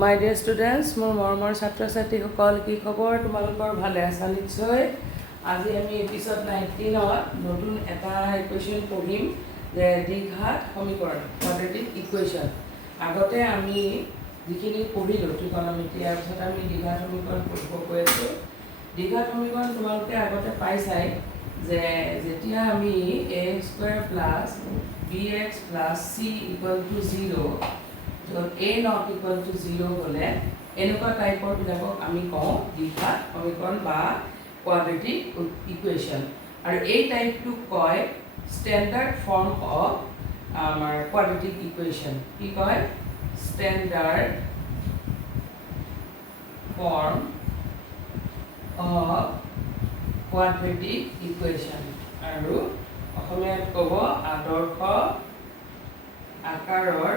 My dear students, মোৰ মৰমৰ ছাত্ৰ ছাত্ৰীসকল কি খবৰ তোমালোকৰ ভালে আছা নিশ্চয় আজি আমি এপিসোড 19ত নতুন এটা ইকুৱেশ্যন পঢ়িম যে দ্বিঘাত সমীকৰণ কোৱাড্ৰেটিক ইকুৱেশ্যন আগতে আমি যিখিনি পঢ়িলো ত্ৰিকোণমিতি ইয়াৰ পিছত আমি দ্বিঘাত সমীকৰণ পঢ়িব গৈ আছো দ্বিঘাত সমীকৰণ তোমালোকে আগতে পাইছাই যে যেতিয়া আমি a² + bx + c = 0 a not equal to 0 হলে এনেকুৱা টাইপৰ বিলাকক আমি কওঁ দ্বিঘাত সমীকৰণ বা কোৱাড্ৰেটিক ইকুৱেশ্যন আৰু এই টাইপটো কয় স্ট্যান্ডাৰ্ড ফৰ্ম অফ আমাৰ কোৱাড্ৰেটিক ইকুৱেশ্যন কি কয় standard form of quadratic equation আৰু অসমীয়াত ক'ব আদৰ্শ আকাৰৰ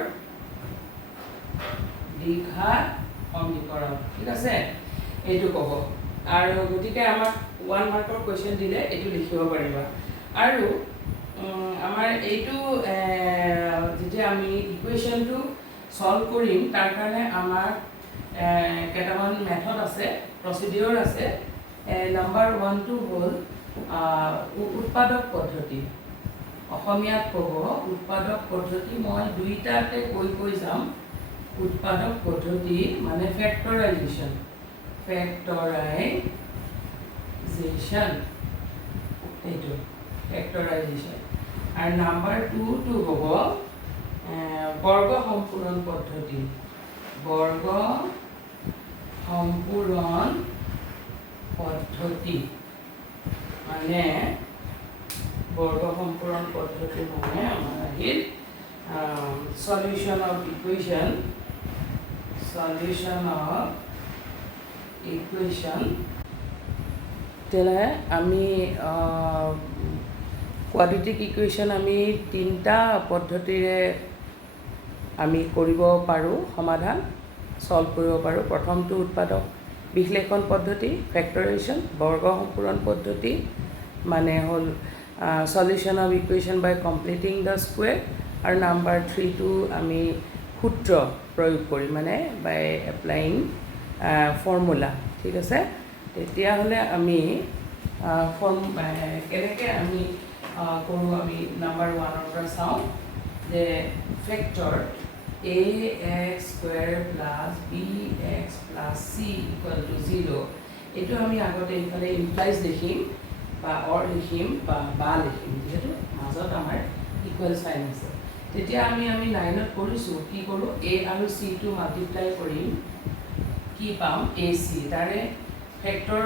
দ্বিঘাত সমীকৰণ ঠিক আছে এইটো ক'ব আৰু গতিকে আমাক 1 মাৰ্কৰ কোৱেশ্চন দিলে এইটো লিখিব পাৰিবা আৰু আমাৰ এইটো যেতিয়া আমি ইকুৱেশ্যনটো সলভ কৰিম তাৰ কাৰণে আমাৰ কেইটামান মেথড আছে প্ৰচিডিউৰ আছে নাম্বাৰ 1 টো হ'ল উৎপাদক পদ্ধতি অসমীয়াত ক'ব উৎপাদক পদ্ধতি মই দুইটাতে কৈ যাম উৎপাদক পদ্ধতি মানে ফ্যাক্টৰাইজেশ্যন এইটো ফ্যাক্টৰাইজেশ্যন আৰু নাম্বাৰ 2 টো হ'ব বৰ্গ সম্পূৰণ পদ্ধতি বৰ্গ সম্পূৰণ পদ্ধতি মানে বৰ্গ সম্পূৰণ পদ্ধতি মানে আমাৰ আহিল solution of equation তেলে আমি কোৱাড্ৰেটিক ইকুৱেশ্যন আমি তিনটা পদ্ধতিৰে আমি কৰিব পাৰোঁ সমাধান সলভ কৰিব পাৰোঁ প্ৰথমটো উৎপাদক বিশ্লেষণ পদ্ধতি ফ্যাক্টৰাইজেশ্যন বৰ্গ সম্পূৰণ পদ্ধতি মানে হ'ল solution of equation by completing the square আৰু নাম্বাৰ 3 টো আমি সূত্ৰ প্ৰয়োগ কৰি মানে বাই এপ্লাইং ফৰ্মুলা ঠিক আছে তেতিয়াহ'লে আমি কেনেকৈ আমি কৰোঁ আমি নাম্বাৰ 1 ৰ পৰা চাওঁ যে ফেক্টৰ ax² + bx + c = 0 এইটো আমি আগতে এইফালে ইমপ্লাইজ লিখিম বা অৰ লিখিম বা লিখিম যেহেতু মাজত আমাৰ ইকুৱেল সাইন আছে তেতিয়া আমি 9ত কৰিছোঁ কি কৰোঁ a আৰু c টো মাল্টিপ্লাই কৰিম কি পাম ac তাৰে ফেক্টৰ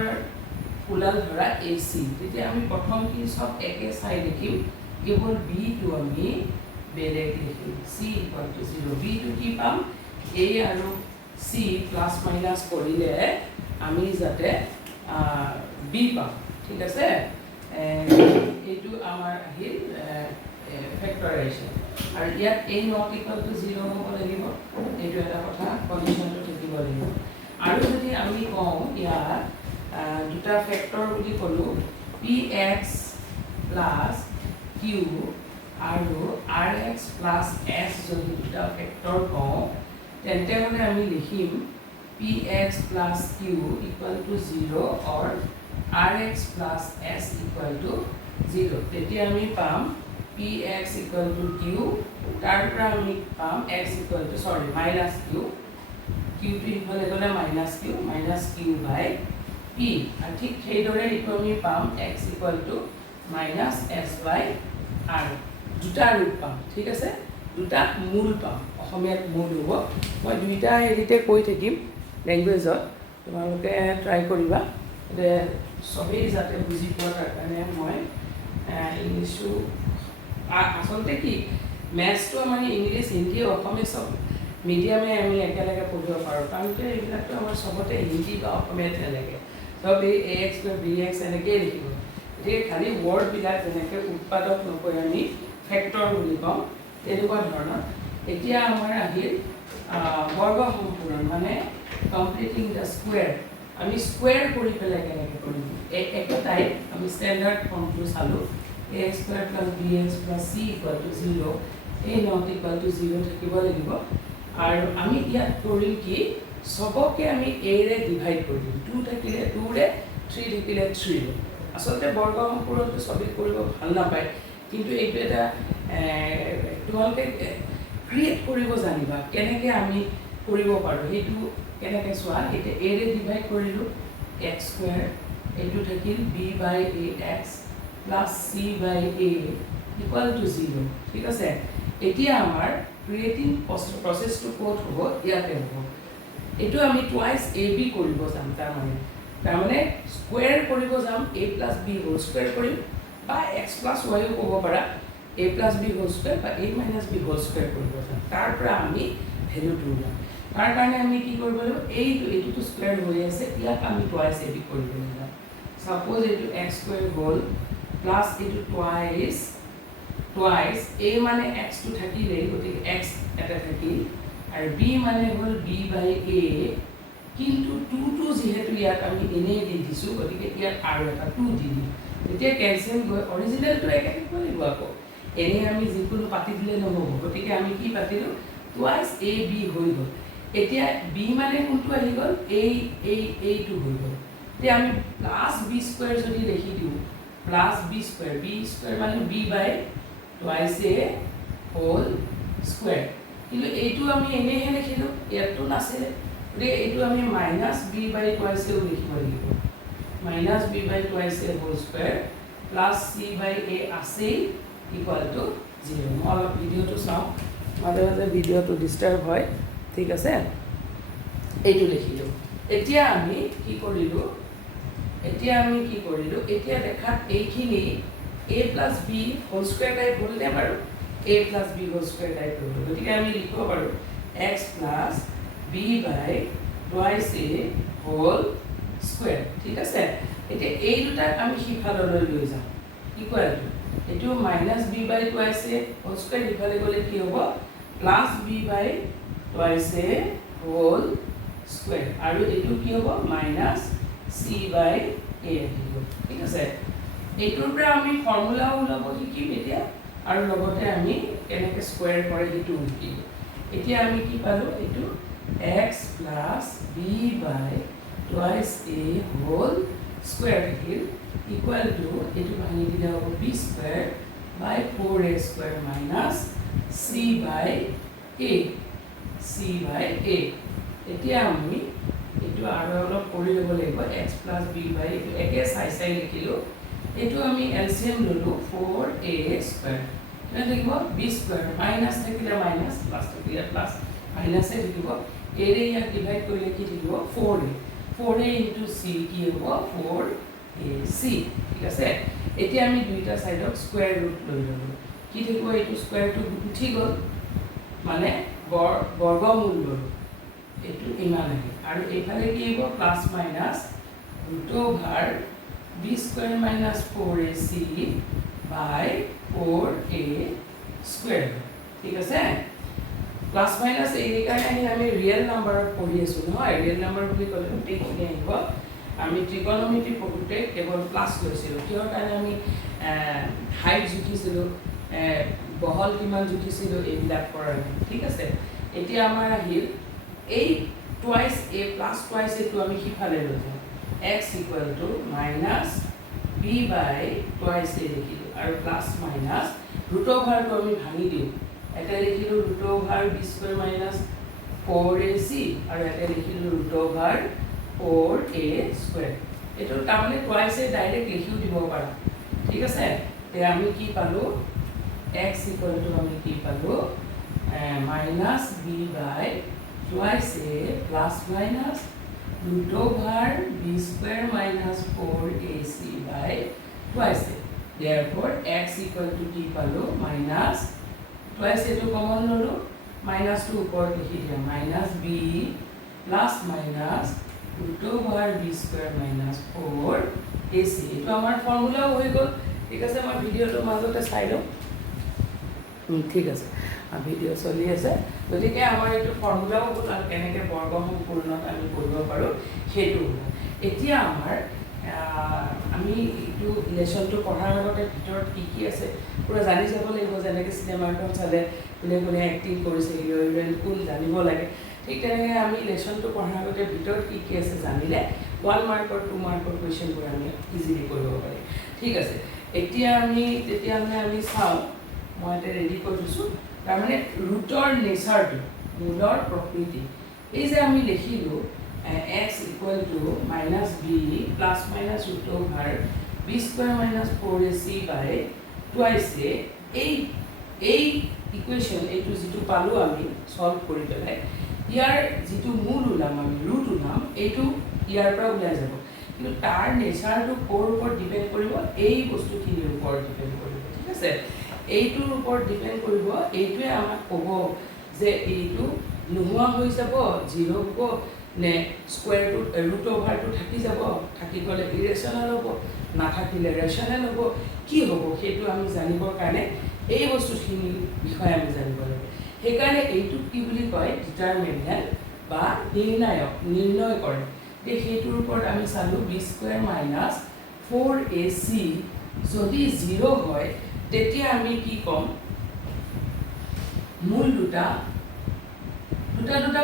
ওলাল ধৰা ac তেতিয়া আমি প্ৰথম কি সব একে চাই লিখিম কেৱল b টো আমি বেলেগ লিখিম c = 0 b টো কি পাম a আৰু c প্লাস মাইনাস কৰিলে আমি যাতে b পাম ঠিক আছে এইটো আমাৰ আহিল ফ্যাক্টৰাইজেশ্যন আৰু ইয়াত a not equal to 0 হ'ব লাগিব এইটো এটা কথা কন্ডিশনটো থাকিব লাগিব আৰু যদি আমি কওঁ ইয়াত দুটা ফেক্টৰ বুলি ক'লো px + q আৰু rx + s যদি দুটা ফেক্টৰ কওঁ তেন্তে মানে আমি লিখিম px + q = 0 or rx + s = 0 তেতিয়া আমি পাম px = q তাৰ পৰা আমি পাম x = -q q টো ইফালে গ'লে -q - p আৰু ঠিক সেইদৰে এইটো আমি পাম x = -s/r দুটা ৰূপ পাম ঠিক আছে দুটা মূল পাম অসমীয়াত মূল হ'ব মই দুইটা হেৰিতে কৈ থাকিম লেংগুৱেজত তোমালোকে ট্ৰাই কৰিবা যে সবেই যাতে বুজি পোৱা তাৰ কাৰণে মই ইংলিছো আচলতে কি মেথছটো আমাৰ ইংলিছ হিন্দী অসমীয়া সব মিডিয়ামে আমি একেলগে পঢ়িব পাৰোঁ কাৰণ এইবিলাকতো আমাৰ সবতে হিন্দী বা অসমীয়াত নালাগে সব এই ax + bx এনেকৈ লিখিব গতিকে খালি ৱৰ্ডবিলাক যেনেকৈ উৎপাদক নকৈ আমি ফেক্টৰ বুলি কওঁ তেনেকুৱা ধৰণৰ এতিয়া আমাৰ আহিল বৰ্গ সম্পূৰণ মানে কমপ্লিটিং দ্য স্কুৱেৰ আমি স্কুৱেৰ কৰি পেলাই কেনেকৈ কৰিম একেটাই আমি ষ্টেণ্ডাৰ্ড ফৰ্মটো চালোঁ ax² + bx + c = 0 a not equal to 0 থাকিব লাগিব আৰু আমি ইয়াত কৰিম কি সবকে আমি এৰে ডিভাইড কৰি দিম 2 থাকিলে 2 ৰে 3 থাকিলে 3 ৰে আসলতে বৰ্গ সম্পূৰ্ণটো সবে কৰিব ভাল নাপায় কিন্তু এইটো এটা তোমালোকে ক্ৰিয়েট কৰিব জানিবা কেনেকৈ আমি কৰিব পাৰোঁ সেইটো কেনেকৈ চোৱা এতিয়া এৰে ডিভাইড কৰিলোঁ x স্কয়াৰ এইটো থাকিল b/ax plus c/a equal to 0 ঠিক আছে এতিয়া আমাৰ ক্ৰিয়েটিং প্ৰসেসটো কোড হ'ব ইয়াতে হ'ব এটো আমি টুৱাইস ab কৰিব যাম তাৰমানে স্কয়াৰ কৰিব যাম a plus b whole square কৰিম বা x plus y ও ক'ব পাৰা a plus b whole square বা a minus b whole square কৰিব যাম তাৰ পৰা আমি ভ্যালুটো উলিয়াম তাৰ কাৰণে আমি কি কৰিব লাগিব এইটো স্কয়াৰ হৈ আছে ইয়াক আমি টুৱাইস ab কৰিব লাগিব সাপোজ এইটো x স্কয়াৰ হোল প্লাস এইটো টুৱাইস a মানে x টো থাকিলে গতিকে x এটা থাকিল আৰু b মানে হল b/a কিন্তু 2 টো যেহেতু ইয়াত আমি এনে দি দিছো গতিকে ইয়াত আৰু এটা 2 দি দিম এতিয়া ক্যান্সেল গৈ অৰিজিনালটো একে থাকিব লাগিব আকৌ এনে আমি যিকোনো পাতি দিলে নহব গতিকে আমি কি পাতিলো টুৱাইস ab হৈ গল এতিয়া b মানে কোনটো আহি গল এইটো হৈ গল এতিয়া আমি প্লাস b স্কয়াৰ যদি লিখি দিও প্লাস b স্কয়াৰ মানে b by twice a whole square কিন্তু এইটো আমি এনেহে লিখিলো ইয়াতো নাছিলে গতিকে এইটো আমি minus b by twice a লিখিব লাগিব minus b by twice a whole square plus c by a আছে ইকুয়াল টু 0 মই ভিডিওটো চাও মাজে মাজে ভিডিওটো ডিস্টার্ব হয় ঠিক আছে এইটো লিখিলো এতিয়া আমি কি কৰিলো এতিয়া দেখাত এইখিনি a plus b whole square type হলনে বাৰু a plus b whole square type হল গতিকে আমি লিখিব পাৰো x plus b by twice a whole square ঠিক আছে এতিয়া এই দুটাক আমি সিফাললৈ লৈ যাম ইকুয়াল টু এটো minus b by twice a whole square ইফালে গলে কি হ'ব plus b by twice a whole square আৰু এটো কি হ'ব মাইনাস c by a আহিব ঠিক আছে এইটোৰ পৰা আমি ফৰ্মুলা উলাব শিকিম এতিয়া আৰু লগতে আমি কেনেকৈ স্কয়াৰ কৰে সেইটো শিকিম এতিয়া আমি কি পালো এটো x plus b by twice a whole square থাকিল equal to এটো ভাঙি দিলে হ'ব b square by 4a square minus c by a এতিয়া আমি এটো আৰু অলপ কৰি ল'ব লাগিব x plus b by এটো একে চাই লিখিলো এটো আমি এলসিএম ললো 4a square এটা লিখিব b square minus থাকিলে minus plus থাকিলে plus minus এ লিখিব a ৰে ইয়াক ডিভাইড কৰিলে কি লিখিব 4a into c কি হ'ব 4ac ঠিক আছে এতিয়া আমি দুইটা সাইডক স্কয়াৰ ৰুট লৈ ললো কি লিখিব এইটো স্কয়াৰটো উঠি গল মানে বৰ্গমূল ললো এটো ইমান আহে আৰু এইফালে কি হ'ব plus minus root over b square minus 4ac by 4a square ঠিক আছে প্লাস মাইনাস এই কাৰণে আমি ৰিয়েল নাম্বাৰত পঢ়ি আছো নহয় ৰিয়েল নাম্বাৰ বুলি ক'লে এইখিনি আহিব আমি ত্ৰিকোণমিতি পঢ়োতে কেৱল প্লাস লৈছিলো কিহৰ কাৰণে আমি হাইট জুখিছিলো বহল কিমান জুখিছিলো এইবিলাক কৰাৰ ঠিক আছে এতিয়া আমাৰ আহিল এই twice a plus twice a টো আমি সিফালে লৈ যাম x equal to minus b by twice a লিখিলো আৰু প্লাস মাইনাস ৰুট ওভাৰটো আমি ভাঙি দিও এটা লিখিলো root over b square minus 4ac আৰু এটা লিখিলো ৰুট ওভাৰ 4a স্কয়াৰ এটো তাৰমানে টুৱাইস এ ডাইৰেক্ট লিখিও দিব পাৰা ঠিক আছে তে আমি কি পালো x equal to আমি কি পালো minus b by twice a plus minus root over b square minus 4ac by twice a therefore x equal to t palo minus twice a to common lolo minus 2 upor likhi dia minus b plus minus root over b square minus 4ac eto amar formula hoi gol ঠিক আছে মই ভিডিওটো মাজতে চাই লম ঠিক আছে video চলি আছে গতিকে আমাৰ এইটো ফৰ্মুলাও হ'ল আৰু কেনেকৈ বৰ্গ সম্পূৰ্ণত আমি কৰিব পাৰোঁ সেইটো এতিয়া আমাৰ আমি এইটো লেচনটো পঢ়াৰ আগতে ভিতৰত কি আছে পুৰা জানি যাব লাগিব, যেনেকৈ চিনেমাখন চালে কোনে কোনে এক্টিং কৰিছে, হিৰো হিৰইন কোন জানিব লাগে। ঠিক তেনেকৈ আমি লেচনটো পঢ়াৰ আগতে ভিতৰত কি আছে জানিলে 1 মাৰ্কৰ 2 মাৰ্কৰ কুৱেশ্যনবোৰ আমি ইজিলি কৰিব পাৰিম। ঠিক আছে, এতিয়া আমি তেতিয়াহ'লে আমি চাওঁ, মই এতিয়া ৰেডি কৰি দিছোঁ। তাৰমানে ৰুটৰ নেচাৰটো, মূলৰ প্ৰকৃতি, এই যে আমি লিখিলোঁ x equal to minus b plus minus root over b square minus 4ac by twice a, এই ইকুৱেশ্যন এইটো যিটো পালোঁ আমি সলভ কৰি পেলাই, ইয়াৰ যিটো মূল ওলাম আমি ৰুট ওলাম, এইটো ইয়াৰ পৰা ওলাই যাব। কিন্তু তাৰ নেচাৰটো ক'ৰ ওপৰত ডিপেণ্ড কৰিব, এই বস্তুখিনিৰ ওপৰত ডিপেণ্ড কৰিব। ঠিক আছে, এইটোৰ ওপৰত ডিপেণ্ড কৰিব। এইটোৱে আমাক ক'ব যে এইটো নোহোৱা হৈ যাব, 0 হ'ব নে স্কুৱেৰটো ৰুট অভাৰটো থাকি যাব, থাকি গ'লে ইৰেশ্যনেল হ'ব, নাথাকিলে ৰেশ্যনেল হ'ব, কি হ'ব সেইটো আমি জানিবৰ কাৰণে এই বস্তুখিনিৰ বিষয়ে আমি জানিব লাগে। সেইকাৰণে এইটোক কি বুলি কয়, ডিটাৰমিনেণ্ট বা নিৰ্ণায়ক, নিৰ্ণয় কৰে। সেইটোৰ ওপৰত আমি চালোঁ b স্কুৱেৰ মাইনাছ 4ac যদি 0 হয় তেতিয়া আমি কি ক'ম, মূল দুটা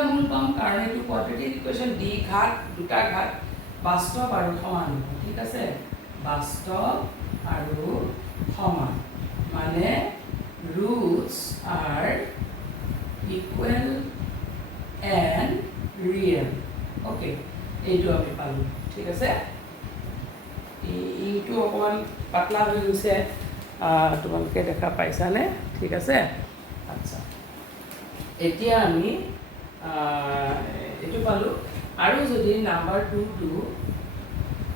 মূল পাম, কাৰণ এইটো কোৱাড্ৰেটিক ইকুৱেশ্যন, d ঘাত দুটা ঘাত বাস্তৱ আৰু সমান হ'ব। ঠিক আছে, বাস্তৱ আৰু সমান মানে roots are equal and real. Okay, এইটো আমি পালোঁ। ঠিক আছে, এইটো অকণমান পাতলা হৈ গৈছে, তোমালোকে দেখা পাইছানে? ঠিক আছে, আচ্ছা, এতিয়া আমি এইটো পালোঁ। আৰু যদি নাম্বাৰ 2টো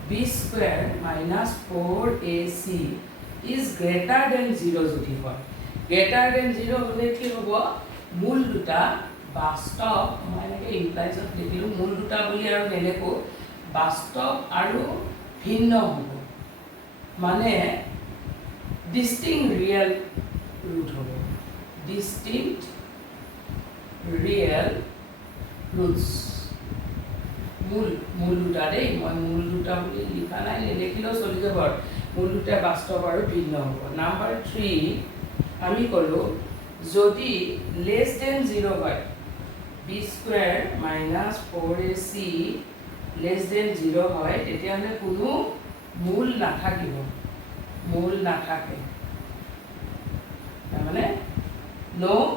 b square minus 4ac is greater than 0 যদি হয়, গ্ৰেটাৰ দেন 0 হ'লে কি হ'ব, মূল দুটা বাস্তৱ, মই এনেকৈ ইমপ্লাইজত লিখিলোঁ, মূল দুটা বুলি আৰু নেলেখোঁ, বাস্তৱ আৰু ভিন্ন হ'ব, মানে ডিষ্টিংক্ট ৰিয়েল ৰুট হ'ব, ডিষ্টিংক্ট ৰিয়েল ৰুটছ। মূল দুটা দেই, মই মূল দুটা বুলি লিখা নাই, নেদেখিলেও চলি যাব, মূল দুটা বাস্তৱ আৰু ভিন্ন হ'ব। নাম্বাৰ 3 আমি ক'লোঁ যদি লেছ দেন 0 হয়, b square minus 4ac less than 0 হয়, তেতিয়াহ'লে কোনো মূল নাথাকিব, মূল নাথাকে, তাৰমানে ন'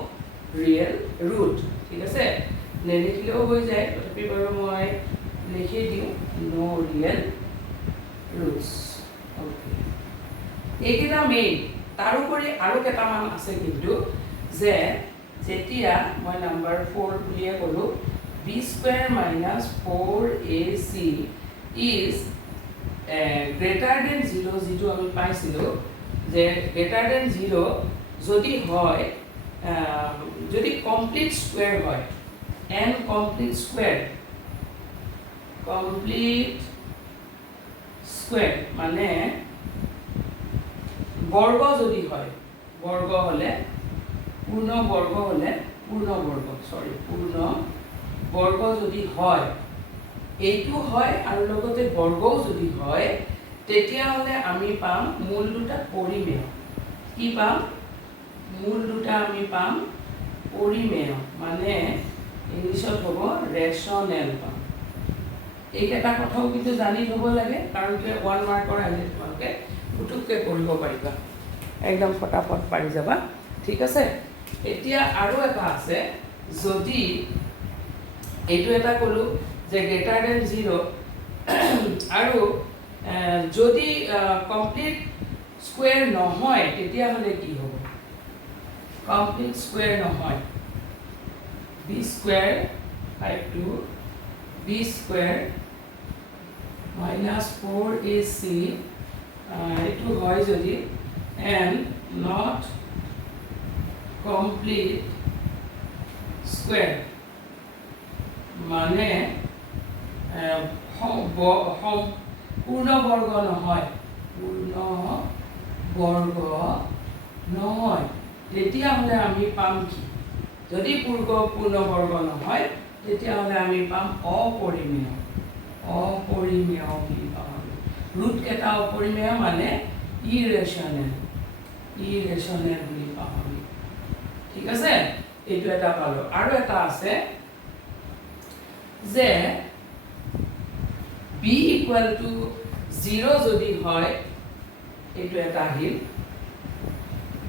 ৰিয়েল ৰুট। ঠিক আছে, নেলিখিলেও হৈ যায়, তথাপি বাৰু মই লিখি দিওঁ ন' ৰিয়েল ৰুটছ। অ'কে, এইকেইটা মেইন। তাৰোপৰি আৰু কেইটামান আছে কিন্তু, যে যেতিয়া মই নাম্বাৰ 4 বুলিয়ে ক'লোঁ b square minus 4ac is greater than 0, যিটো আমি পাইছিলোঁ যে গ্ৰেটাৰ দেন 0 যদি হয়, যদি কমপ্লিট স্কুৱেৰ হয়, n কমপ্লিট স্কুৱেৰ মানে বৰ্গ যদি হয়, বৰ্গ হ'লে পূৰ্ণ বৰ্গ যদি হয়, এইটো হয় আৰু লগতে বৰ্গও যদি হয়, তেতিয়াহ'লে আমি পাম মূল দুটা পৰিমেয়। কি পাম, মূল দুটা আমি পাম পৰিমেয়, মানে ইংলিছত হ'ব ৰেচনেল পাম। এইকেইটা কথাও কিন্তু জানি থ'ব লাগে, কাৰণ কিয় 1 মাৰ্কৰ আহিলে তোমালোকে পুটুককৈ কৰিব পাৰিবা, একদম ফটাফট পাৰি যাবা। ঠিক আছে, এতিয়া আৰু এটা আছে, যদি এইটো এটা ক'লোঁ যে গ্ৰেটাৰ দেন 0 আৰু যদি কমপ্লিট স্কুৱেৰ নহয়, তেতিয়াহ'লে কি হ'ব, কমপ্লিট স্কুৱেৰ নহয়, b square 5 b square minus 4ac এইটো হয় যদি, and not complete square, মানে পূৰ্ণ বৰ্গ নহয়, তেতিয়াহ'লে আমি পাম কি, যদি পূৰ্ণ বৰ্গ নহয় তেতিয়াহ'লে আমি পাম অপৰিমেয় বুলি পাম। ৰুট কেইটা অপৰিমেয় মানে ইৰেচনেল বুলি পাওঁ আমি ঠিক আছে এইটো এটা পালো আৰু এটা আছে যে b equal to 0 যদি হয় এইটো এটা আহিল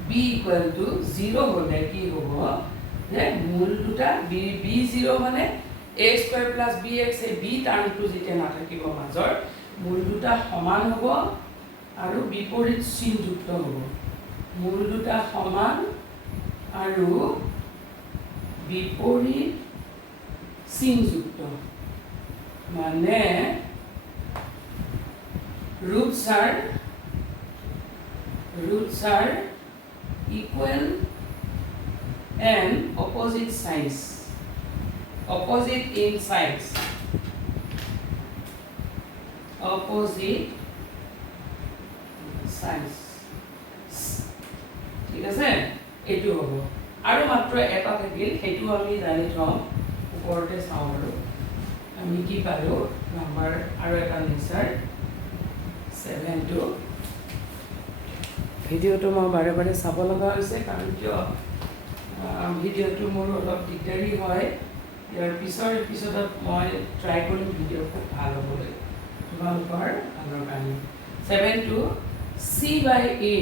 b equal to 0 হলে কি হ'ব যে মূল দুটা b0 মানে a square plus bx এই b টাৰ্মটো যেতিয়া নাথাকিব মাজৰ মূল দুটা সমান হ'ব আৰু বিপৰীত চিনযুক্ত হ'ব মূল দুটা সমান আৰু বিপৰীত চিনযুক্ত মানে roots are equal and opposite signs opposite in signs ঠিক আছে এইটো হ'ব আৰু মাত্ৰ এটা থাকিল সেইটো আমি জানি থম ওপৰতে চাওঁ আৰু আমি কি পালো নাম্বাৰ আৰু এটা নিচাৰ 7 to ভিডিঅ'টো মই বাৰে বাৰে চাব লগা হৈছে কাৰণ কিয় ভিডিঅ'টো মোৰ অলপ দিগদাৰী হয় ইয়াৰ পিছৰ এপিছডত মই ট্ৰাই কৰিম ভিডিঅ' খুব ভাল হ'বলৈ তোমালোকৰ ভালৰ কাৰণে 7 to c by a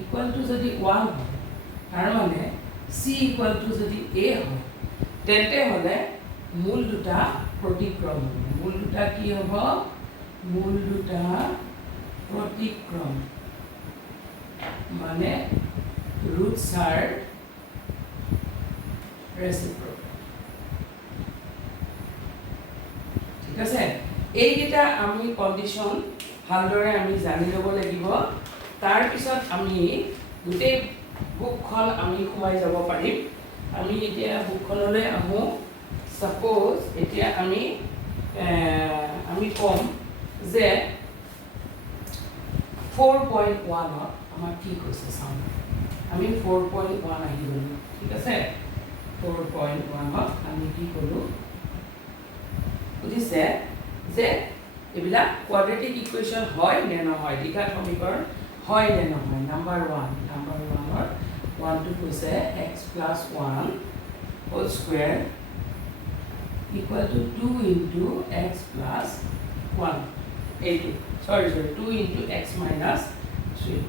equal to যদি 1 হয় তাৰ মানে c equal to যদি a হয় তেন্তে হ'লে মূল দুটা প্ৰতিক্ৰম মূল দুটা কি হ'ব মূল দুটা প্ৰতিক্ৰম মানে roots are reciprocal ঠিক আছে এইকেইটা আমি কন্ডিশন ভালদৰে আমি জানি ল'ব লাগিব তাৰ পিছত আমি গোটেই বুকখন আমি সোমাই যাব পাৰিম আমি এতিয়া বুকখনলৈ আহোঁ সাপোজ এতিয়া আমি কম যে 4.1 আমাৰ কি কৈছে চাওঁ আমি 4.1 আহি গ'লো ঠিক আছে 4.1 আমি কি ক'লো বুজিছে যে এইবিলাক কোৱাড্ৰেটিক ইকুৱেশ্যন হয় নে নহয় দ্বিঘাত সমীকৰণ হয় নে নহয় নাম্বাৰ 1 1টো কৈছে x plus 1 whole square equal to 2 into x plus 1 এইটো sorry 2 into x minus 3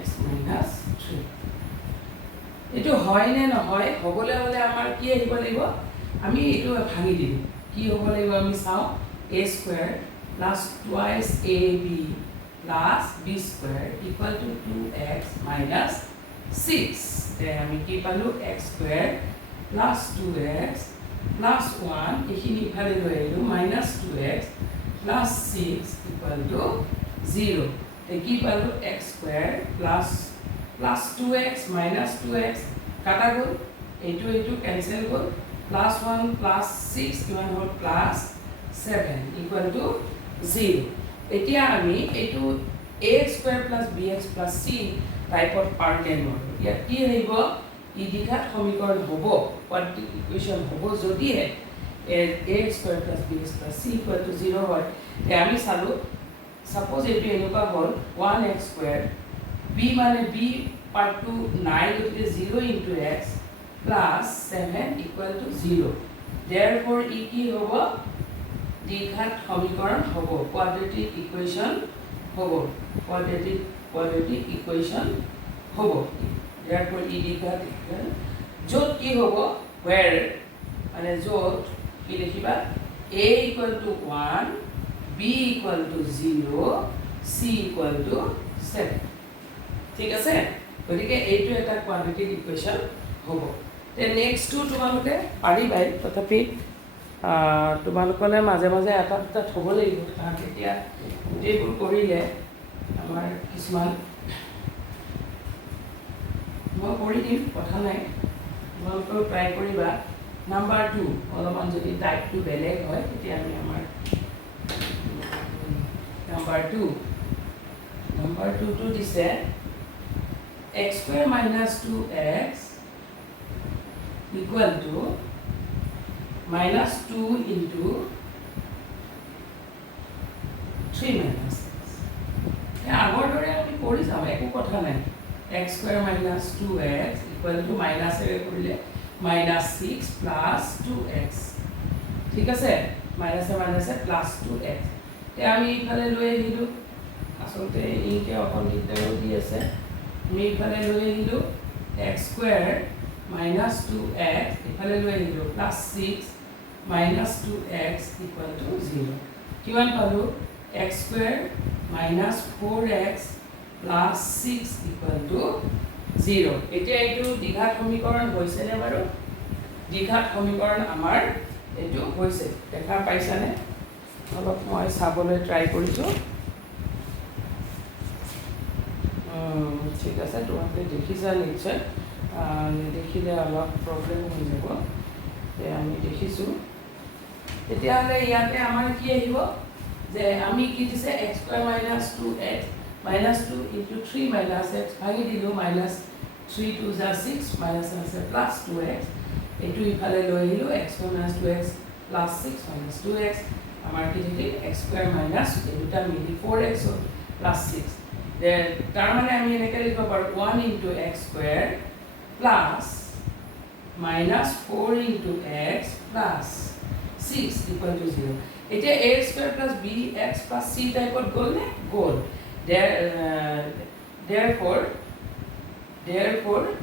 x minus 3 এইটো হয় নে নহয় হ'বলৈ হ'লে আমাৰ কি আহিব লাগিব আমি এইটো ভাঙি দিম কি হ'ব লাগিব আমি চাওঁ a square plus twice ab plus b square equal to 2x minus 6 তে আমি কি পালো x square plus 2x plus 1 এইখিনি ইফালে লৈ আহিলো minus 2x plus 6 equal to 0 তে কি পালো x square plus 2x minus 2x কাটা গ'ল এইটো কেনসেল গ'ল plus 1 plus 6 কিমান হ'ল plus 7 equal to 0 এতিয়া আমি এইটো ax square plus bx plus c টাইপত পাৰ্টেন হ'ল ইয়াত কি আহিব ই দ্বিঘাত সমীকৰণ হ'ব কোৱাড্ৰেটিক ইকুৱেশ্যন হ'ব যদিহে ax square plus bx plus c equal to 0 হয় তে আমি চালো সাপোজ এইটো এনেকুৱা হ'ল 1x square b মানে b পাৰ্টটো নাই গতিকে 0 into x plus 7 equal to 0 therefore ই কি হ'ব দ্বিঘাত সমীকৰণ হ'ব কোৱাড্ৰেটিক ইকুৱেশ্যন হ'ব কোৱাড্ৰেটিক ইকুৱেশ্যন হ'ব therefore ই দ্বিঘাত য'ত কি হ'ব where মানে য'ত কি লিখিবা a equal to 1 b equal to 0 c equal to 7 ঠিক আছে গতিকে এইটো এটা কোৱাড্ৰেটিক ইকুৱেশ্যন হ'ব তে নেক্সটটো তোমালোকে পাৰিবাই তথাপি তোমালোকলৈ মাজে মাজে এটা দুটা থ'ব লাগিব কাৰণ এতিয়া গোটেইবোৰ কৰিলে আমাৰ কিছুমান মই কৰি দিম কথা নাই তোমালোকেও ট্ৰাই কৰিবা নাম্বাৰ 2 অলপমান যদি টাইপটো বেলেগ হয় তেতিয়া আমি আমাৰ নাম্বাৰ 2 টো দিছে x square minus 2x equal to minus 2 into 3 minus x. আগৰ দৰে আমি কৰি যাম, একো কথা নাই। x square minus 2x equal to minus এৰে কৰিলে minus 6 plus 2x, ঠিক আছে? minus এ plus 2x, তে আমি ইফালে লৈ আহিলোঁ, আচলতে এইকে অকণ দিগদাৰো দি আছে, আমি ইফালে লৈ আহিলোঁ x square minus 2x, ইফালে লৈ আহিলোঁ plus 6 minus 2x equal to 0. কিমান পালোঁ? x square minus 4x plus 6 equal to 0. এতিয়া এইটো দ্বিঘাত সমীকৰণ হৈছে নে বাৰু? দ্বিঘাত সমীকৰণ আমাৰ এইটো হৈছে, দেখা পাইছানে? অলপ মই চাবলৈ ট্ৰাই কৰিছোঁ। ঠিক আছে, তোমালোকে দেখিছা নিশ্চয়, দেখিলে অলপ প্ৰব্লেম হৈ যাব, আমি দেখিছোঁ। তেতিয়াহ'লে ইয়াতে আমাৰ কি আহিব যে আমি কি দিছে x square minus 2x minus 2 into 3 minus x ভাঙি দিলোঁ, minus 3 2 যা 6 minus আছে plus 2x, এইটো ইফালে লৈ আহিলোঁ x square minus 2x plus 6 minus 2x, আমাৰ কি থাকিল x square minus এই দুটা মিলি 4x plus 6, তাৰ মানে আমি এনেকৈ লিখিব পাৰোঁ 1 into x square plus minus 4 into x plus 6 equal to 0. এতিয়া a square plus bx plus c টাইপত গ'ল নে? গ'ল। therefore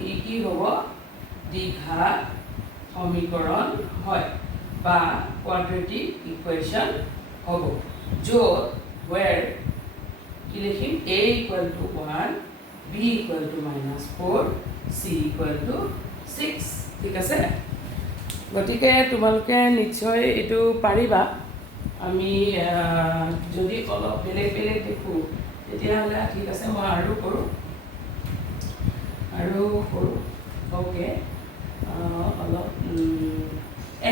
ই কি হ'ব? দ্বিঘাত সমীকৰণ হয় বা কোৱাড্ৰেটিক ইকুৱেশ্যন হ'ব, য'ত where কি লিখিম? a equal to 1, b equal to minus 4, c equal to 6, ঠিক আছে? গতিকে তোমালোকে নিশ্চয় এইটো পাৰিবা। আমি যদি অলপ বেলেগ বেলেগ দেখোঁ তেতিয়াহ'লে ঠিক আছে, মই আৰু কৰোঁ অ'কে। অলপ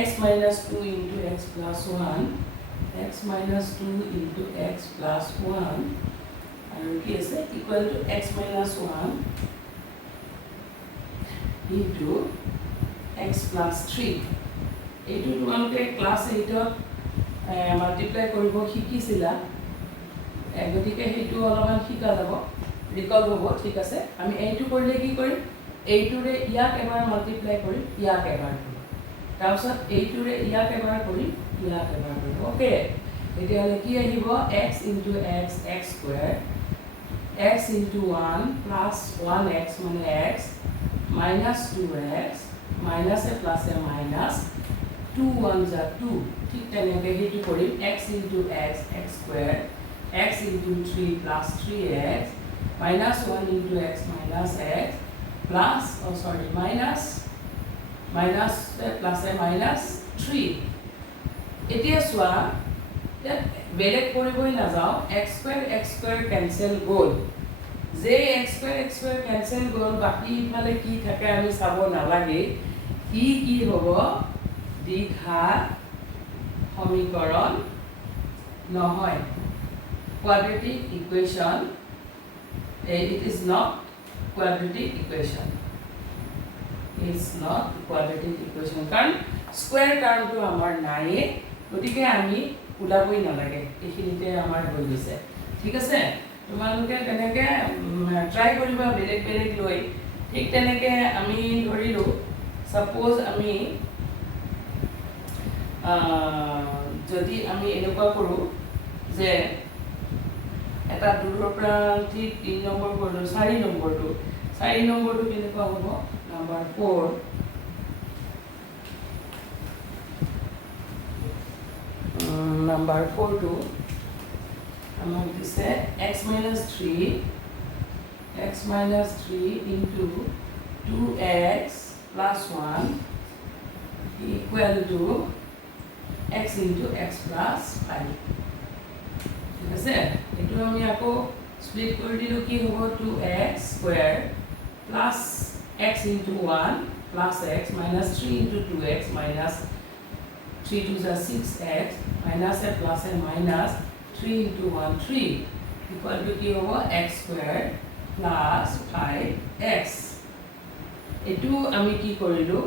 x minus 2 into x plus 1, x minus 2 into x plus 1 আৰু কি আছে equal to x minus 1 into x plus 3. এইটো তোমালোকে ক্লাছ 8ত মাল্টিপ্লাই কৰিব শিকিছিলা, গতিকে সেইটো অলপমান শিকা যাব, ৰিকল হ'ব, ঠিক আছে? আমি এইটো কৰিলে কি কৰিম? এইটোৰে ইয়াক এবাৰ মাল্টিপ্লাই কৰিম, ইয়াক এবাৰ কৰিম, তাৰপিছত এইটোৰে ইয়াক এবাৰ কৰিম, ইয়াক এবাৰ কৰিম, অ'কে? তেতিয়াহ'লে কি আহিব? x into x, x square, x into 1 plus 1x মানে x minus 2x minus a plus a minus 2 1 যা 2, ঠিক তেনেকৈ সেইটো কৰিম x into x, x square, x into 3 plus 3x minus 1 into x minus x plus minus a plus a minus 3. এতিয়া চোৱা, বেলেগ কৰিবই নাযাওঁ, x square কেঞ্চেল গ'ল, যে x square কেঞ্চেল গ'ল, বাকী ইফালে কি থাকে আমি চাব নালাগে, কি হ'ব? দ্বিঘাত সমীকৰণ নহয়, quadratic equation. It is not quadratic equation. It's not quadratic equation, কাৰণ স্কুৱেৰ টাৰ্মটো আমাৰ নাই, গতিকে আমি ওলাবই নালাগে, এইখিনিতে আমাৰ হৈ গৈছে, ঠিক আছে? তোমালোকে তেনেকৈ ট্ৰাই কৰিবা বেলেগ বেলেগ লৈ। ঠিক তেনেকৈ আমি ধৰিলোঁ, ছাপ'জ আমি যদি আমি এনেকুৱা কৰোঁ যে এটা দূৰৰ পৰা ঠিক 3 নম্বৰ কৰিলোঁ, 4 নম্বৰটো কেনেকুৱা হ'ব? নাম্বাৰ 4, নাম্বাৰ 4টো আমাক দিছে x minus 3 into 2x plus 1 equal to x into x plus 5, ঠিক আছে? এইটো আমি আকৌ স্প্লিট কৰি দিলোঁ, কি হ'ব? 2x square plus x into 1 plus x minus 3 into 2x minus 3 2 is 6x minus a plus a minus 3 into 1 3 equal to কি হ'ব? x square plus 5x. এইটো আমি কি কৰিলোঁ?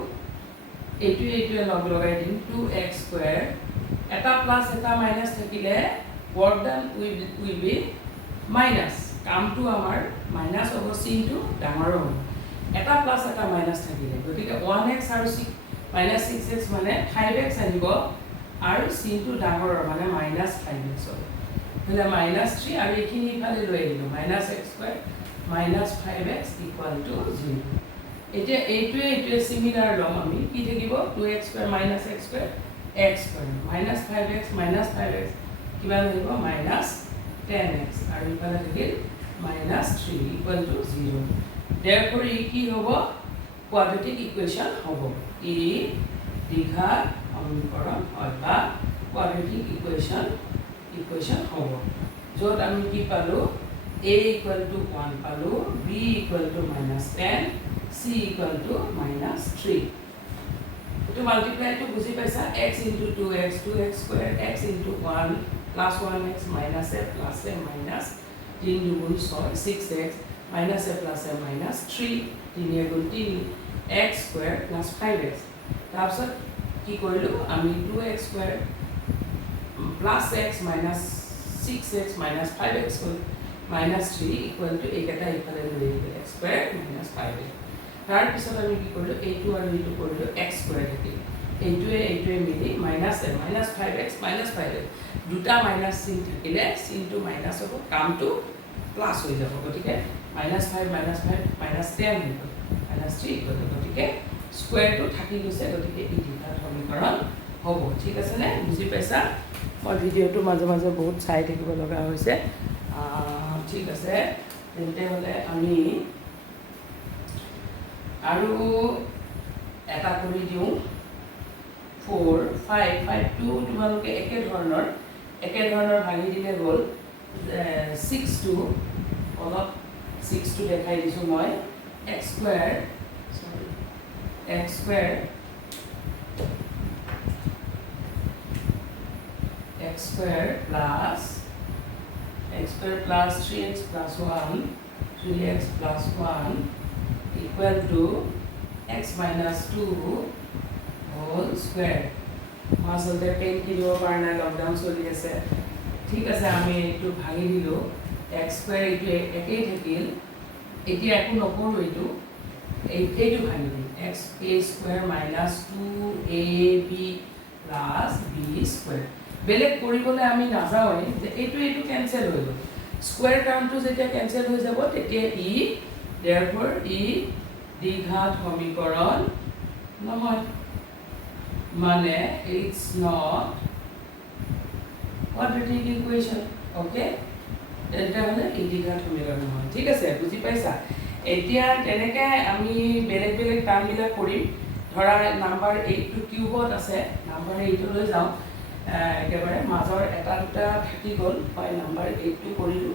এইটোৱে লগাই দিম, 2x square, এটা প্লাছ এটা মাইনাছ থাকিলে work done will be minus. কামটো আমাৰ মাইনাছ হ'ব, চিনটো ডাঙৰ হ'ব, এটা প্লাছ এটা মাইনাছ থাকিলে, গতিকে 1x আৰু মাইনাছ 6x মানে 5x আহিব আৰু চিনটো ডাঙৰ মানে মাইনাছ 5x হ'ব, হ'লে মাইনাছ 3 আৰু এইখিনি ইফালে লৈ আহিলোঁ minus x square minus 5x equal to 0। এতিয়া এইটোৱে চিমিলাৰ ল'ম আমি, কি থাকিব 2x square minus x square x square minus 5x কিমান আহিব মাইনাছ 10x আৰু ইফালে থাকিল মাইনাছ 3 ইকুৱেল টু 0। therefore ই কি হ'ব কোৱাড্ৰেটিক ইকুৱেশ্যন হ'ব, ই দ্বিঘাত সমীকৰণ হয় বা কোৱাড্ৰেটিক ইকুৱেশ্যন হ'ব, য'ত আমি কি পালোঁ a ইকুৱেল টু 1 পালোঁ, b equal to minus 10, c equal to minus 3। এইটো মাল্টিপ্লাইটো বুজি পাইছা, x into 2x square x into 1 plus 1x minus a plus a minus 3 দুগুণ 6 6x minus a plus a minus 3 3 গুণ 3 x স্কুৱেৰ প্লাছ 5x। তাৰপিছত কি কৰিলোঁ আমি 2x square plus x minus 6x minus 5x হ'ল minus 3 equal to এইকেইটা ইফালে লৈ আহিলোঁ x স্কুৱেৰ মাইনাছ 5x। তাৰপিছত আমি কি কৰিলোঁ এইটো আৰু এইটো কৰিলোঁ x স্কুৱেৰ থাকিল, এইটোৱে মিলি মাইনাছ 5x মাইনাছ 5x দুটা মাইনাছ চিন থাকিলে চিনটো মাইনাছ হ'ব, কামটো প্লাছ হৈ যাব, গতিকে মাইনাছ 5 মাইনাছ 10 হৈ গ'ল মাইনাছ 3 ইকুৱেল, গতিকে স্কুৱেৰটো থাকি গৈছে, গতিকে ই দ্বিঘাত সমীকৰণ হ'ব। ঠিক আছেনে, বুজি পাইছা? মই ভিডিঅ'টো মাজে মাজে বহুত চাই থাকিব লগা হৈছে। ঠিক আছে, তেন্তে হ'লে আমি আৰু এটা কৰি দিওঁ 4 5টো তোমালোকে একেধৰণৰ ভাঙি দিলে হ'ল 6টো অলপ 6টো দেখাই দিছোঁ মই x square plus 3x plus 1 equal to x minus 2 whole square. মই আচলতে পেন কিনিব পৰা নাই, লকডাউন চলি আছে। ঠিক আছে, আমি এইটো ভাঙি দিলোঁ, x স্কুৱেৰ এইটো একেই থাকিল, এতিয়া একো নকৰোঁ, এইটো ভাঙি দিম x a square minus 2ab plus b square. বেলেগ কৰিবলৈ আমি নাযাওঁৱেই, যে এইটো কেঞ্চেল হৈ গ'ল, স্কুৱেৰ টাৰ্মটো যেতিয়া কেঞ্চেল হৈ যাব তেতিয়া therefore ই দ্বিঘাত সমীকৰণ নহয়, মানে it's not quadratic equation, okay? তেন্তে হ'লে ই দ্বিঘাত সমীকৰণ নহয়। ঠিক আছে, বুজি পাইছা? এতিয়া তেনেকৈ আমি বেলেগ টাৰ্মবিলাক কৰিম। ধৰা নাম্বাৰ 8টো কিউবত আছে, নাম্বাৰ 8লৈ যাওঁ, একেবাৰে মাজৰ এটা দুটা থাকি গ'ল, হয় নাম্বাৰ 8টো কৰিলোঁ,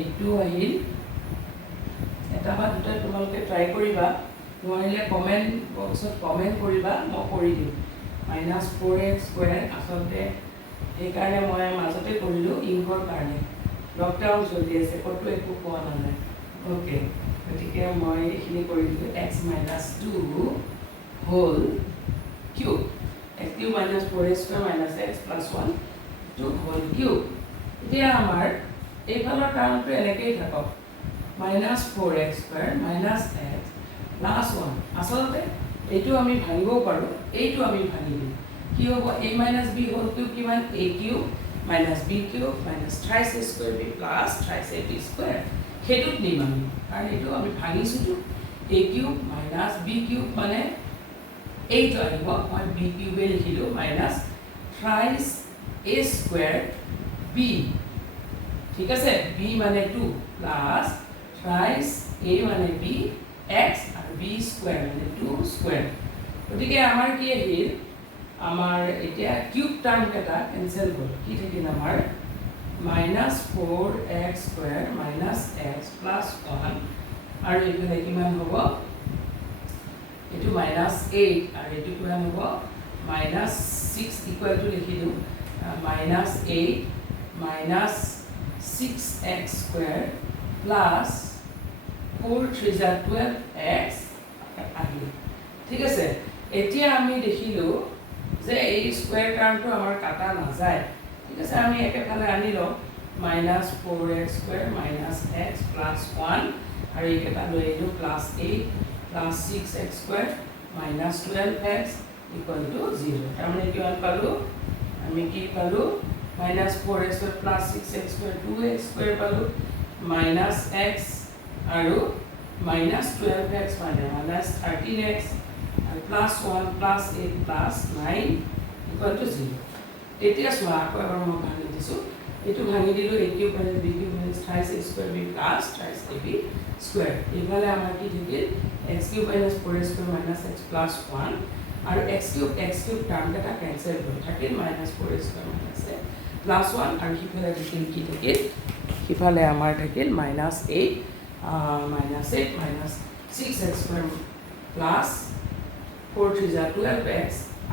8টো আহিল, এটা বা দুটা তোমালোকে ট্ৰাই কৰিবা, নোৱাৰিলে কমেণ্ট বক্সত কমেণ্ট কৰিবা, মই কৰি দিম। মাইনাছ 4x স্কুৱেৰ আচলতে সেইকাৰণে মই মাজতে কৰিলোঁ ইংকৰ কাৰণে, লকডাউন চলি আছে, ক'তো একো পোৱা নাযায়, অ'কে, গতিকে মই এইখিনি কৰি দিলোঁ x minus 2 whole cube, x cube minus 4x square minus x plus 1 2 whole cube. এতিয়া আমাৰ এইফালৰ টাৰ্মটো এনেকেই থাকক, minus 4x square minus x plus 1। আচলতে এইটো আমি ভাঙিবও পাৰোঁ, এইটো আমি ভাঙি দিম, কি হ'ব a minus b whole cube কিমান a cube minus b cube minus thrice a square b plus thrice a b square, সেইটোত নিম আমি, কাৰণ এইটো আমি ভাঙিছোঁতো, a cube minus b cube মানে এইটো আহিব, মই b কিউবে লিখিলোঁ minus thrice a square b, ঠিক আছে, b মানে 2 প্লাছ থ্ৰাইছ a মানে b x আৰু b স্কুৱেৰ মানে 2 স্কুৱেৰ। গতিকে আমাৰ কি আহিল, আমাৰ এতিয়া কিউব টাৰ্মকেইটা কেঞ্চেল হ'ল, কি থাকিল আমাৰ minus 4x square minus x plus 1 আৰু এইফালে কিমান হ'ব, এইটো মাইনাছ 8 আৰু এইটো কিমান হ'ব মাইনাছ 6 ইকুৱেল টু লিখি দিওঁ minus 8 minus 6x square plus 4 3 12x আহিল। ঠিক আছে, এতিয়া আমি দেখিলোঁ যে এই স্কুৱেৰ টাৰ্মটো আমাৰ কাটা নাযায়, ঠিক আছে আমি একেফালে আনি লওঁ -4x² - x + 1 আৰু এইকেইটা লৈ আহিলোঁ +8 + 6x² - 12x = 0 তাৰমানে কিমান পালোঁ আমি কি পালোঁ -4x² + 6x² 2x² পালোঁ -x আৰু -12x -13x আৰু +1 +8 +9 = 0 তেতিয়া চোৱা আকৌ এবাৰ মই ভাঙি দিছোঁ এইটো ভাঙি দিলোঁ a³ - b³ - 28a² b + 28ab² এইফালে আমাৰ কি থাকিল x³ - 4x² - x + 1 আৰু x³ টাৰ্মকেইটা কেঞ্চেল হ'ল থাকিল -4x² - a +1 আৰু সিফালে থাকিল কি থাকিল সিফালে আমাৰ থাকিল -8 -6x² + 4 × 3 = 12x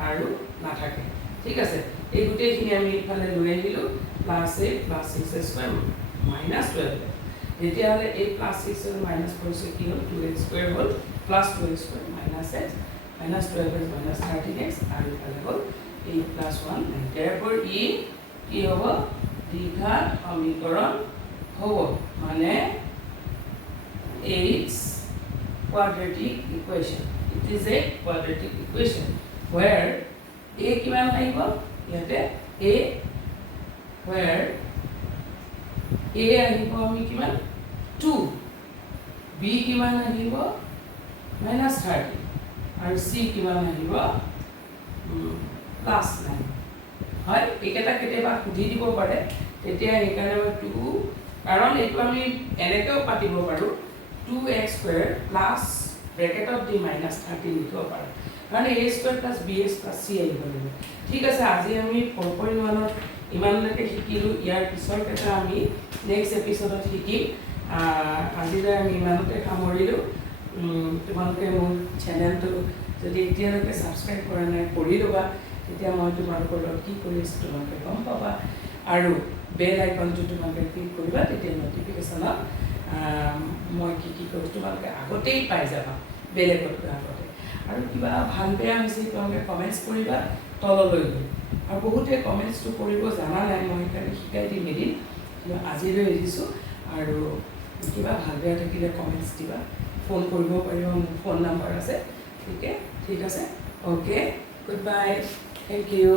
আৰু নাথাকে ঠিক আছে এই গোটেইখিনি আমি ইফালে লৈ আহিলোঁ +8 + 6x² - 12x তেতিয়াহ'লে 8 + 6 আৰু -4 কি হ'ল 2x² হ'ল +2x² - x -12x - 13x আৰু ইফালে হ'ল 8 + 1 9 therefore ই কি হ'ব দ্বিঘাত সমীকৰণ হ'ব মানে It's quadratic equation. It is a quadratic equation where a কিমান আহিব ইয়াতে a where a আহিব আমি কিমান 2 b কিমান আহিব -30 আৰু c কিমান আহিব +9 হয় এইকেইটা কেতিয়াবা সুধি দিব পাৰে তেতিয়া সেইকাৰণে মই 2 কাৰণ এইটো আমি এনেকৈও পাতিব পাৰোঁ 2x² প্লাছ ব্ৰেকেটত দি -13 লিখিব পাৰোঁ কাৰণ a² + bx + c আহিব লাগিব ঠিক আছে আজি আমি 4.1ত ইমানলৈকে শিকিলোঁ ইয়াৰ পিছৰকেইটা আমি নেক্সট এপিছডত শিকিম আজিলৈ আমি ইমানতে সামৰিলোঁ তোমালোকে মোৰ চেনেলটো যদি এতিয়ালৈকে ছাবস্ক্ৰাইব কৰা নাই কৰি ল'বা তেতিয়া মই তোমালোকৰ লগত কি কৰি আছোঁ তোমালোকে গম পাবা আৰু বেল আইকনটো তোমালোকে ক্লিক কৰিবা তেতিয়া নটিফিকেশ্যনত মই কি কৰোঁ তোমালোকে আগতেই পাই যাবা বেলেগতকৈ আগতে আৰু কিবা ভাল বেয়া হৈছে তোমালোকে কমেণ্টছ কৰিবা তললৈ গৈ আৰু বহুতে কমেণ্টছটো কৰিব জনা নাই মই সেইকাৰণে শিকাই দিম এদিন কিন্তু আজিলৈ এৰিছোঁ আৰু কিবা ভাল বেয়া থাকিলে কমেণ্টছ দিবা ফোন কৰিব পাৰিবা মোৰ ফোন নাম্বাৰ আছে ঠিক আছে okay good bye thank U